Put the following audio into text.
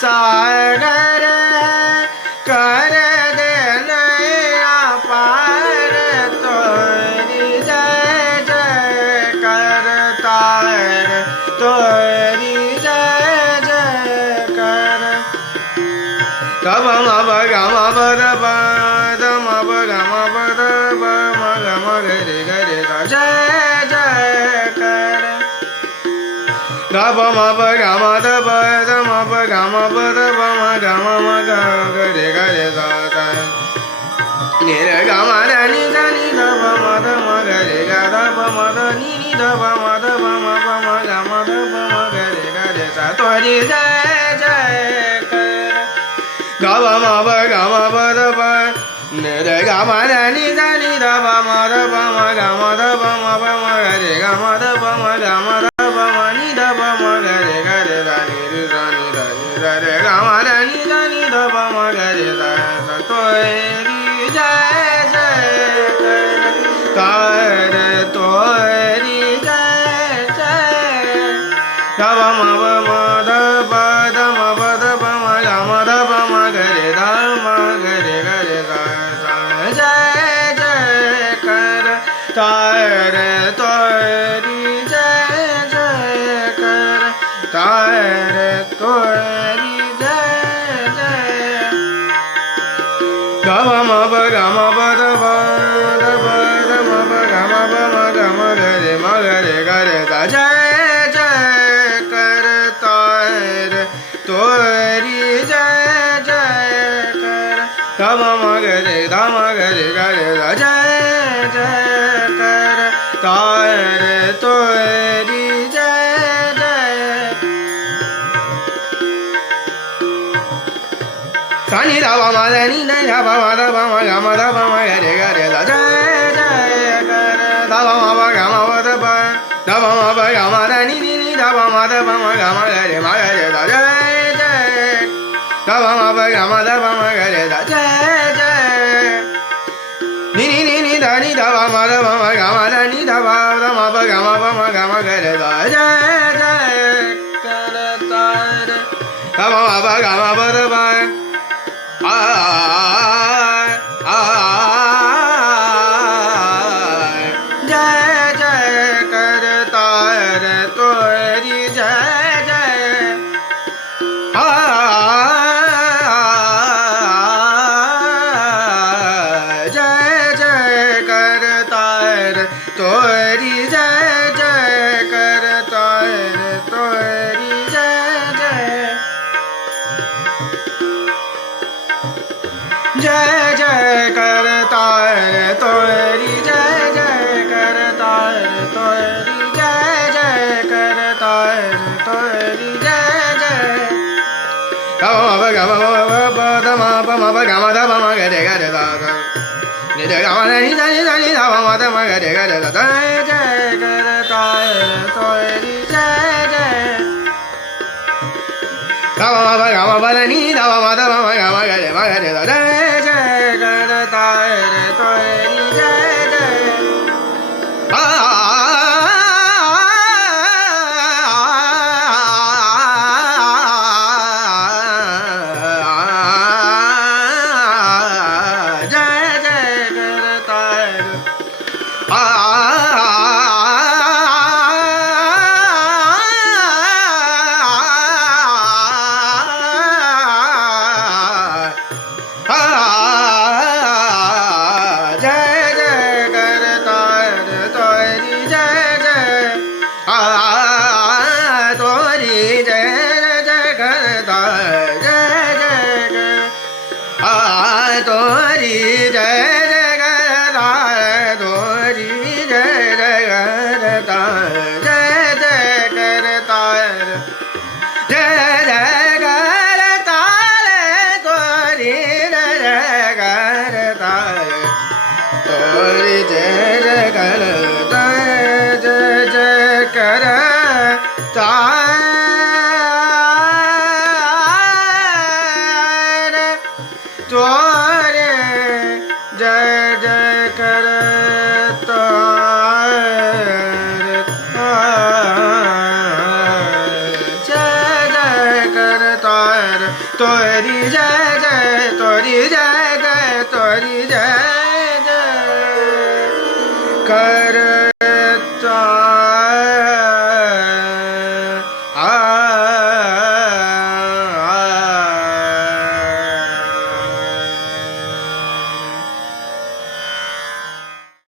सागर कर दे नया पार तोरी जय जय करता है तोरी जय जय कर तब मब गम बद पद मब गम बद म गम गरे गरे जय जय कर गम मब गम द पद मब गम बद म गम म गरे गरे सा निर गम द नि द नि द म द म गरे ग द म द नि नि द म द म गम द म गरे गरे सा तोरी जय जय कर गम मब गम बद प निर गम द नि द नि द म द म गम द म गरे गम द म गम द म नि द म गरे गरे दा नि द नि द नि द रे गम द नि द नि द म गरे दा तोरी जय जय कर तोरी जय जय गम मब म द प द म प द प म गम द प म गरे द म गरे गरे दा जय जय कर तार तोरी जय जय कर तार तोरी जय जय गम मब गम बद प द प द म प गम प म गम गरे गरे दा जय जय कर तार तोरी रे गा रे दा जय जय करता रे तोरी जय जय सानी दा बा मा दा नी दा बा मा दा बा मा गा मा दा बा मा गा रे दा जय जय कर दा बा मा बा गा मा दा बा गा मा दा नी नी दा बा मा दा बा मा गा मा गा रे दा जय जय दा बा मा बा गा मा दा बा मा गा रे दा जय जय नी नी नी दा नी दा बा मा दा बा मा गा मा दा नी दा बा मा बा गा मा गा रे दा जय जय करता रे दा बा मा बा गा मा बा दा बा आ जय जय करता रे तोरी जय जय जय जय करता रे तोरी जय जय करता रे तोरी जय जय जय जय करता रे तोरी जय जय करता रे तोरी जय जय करता रे तोरी जय जय गा मा गा मा दा मा गा मा दा मा गा रे दा ni da ga ma ni da ni da ma da ma ga de ga da jay jay करता रे तोरी जय जय गा ma ba da ni da ma da ma ga ma ga de da जय जय करता रे तोरी जय जय तोरी जय